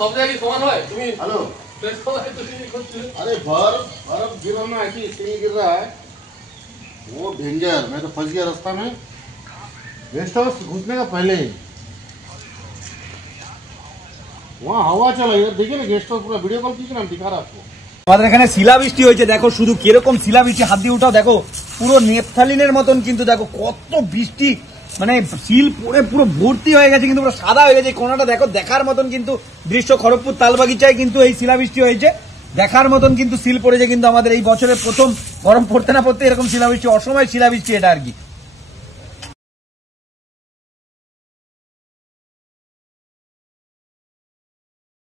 सब জায়গায় সমান হয় তুমি हेलो अरे बर्फ गिर रहा ऐसी इसलिए गिर रहा है वो डेंजर। मैं तो फंस गया रास्ता में गेस्ट हाउस घुसने का पहले ही वहाँ हवा चला इधर देखिए ना गेस्ट हाउस पूरा वीडियो कॉल कीजिए ना दिखा रहा आपको। আমাদের এখানে শিলাবৃষ্টি হয়েছে দেখো শুধু কিরকম শিলাবৃষ্টি হাত দিয়ে উঠাও দেখো পুরো নেপথালিনের মতন কিন্তু দেখো কত বৃষ্টি মানে শিল পড়ে পুরো ভর্তি হয়ে গেছে কিন্তু পুরো সাদা হয়ে গেছে কোনাটা দেখো দেখার মতন কিন্তু দৃশ্য খড়গপুর তালবাগিচায় কিন্তু এই শিলাবৃষ্টি হয়েছে দেখার মতন কিন্তু শিল পড়েছে কিন্তু আমাদের এই বছরের প্রথম গরম পড়তে না পড়তে এরকম শিলাবৃষ্টি অসময় শিলাবৃষ্টি এটা আর কি।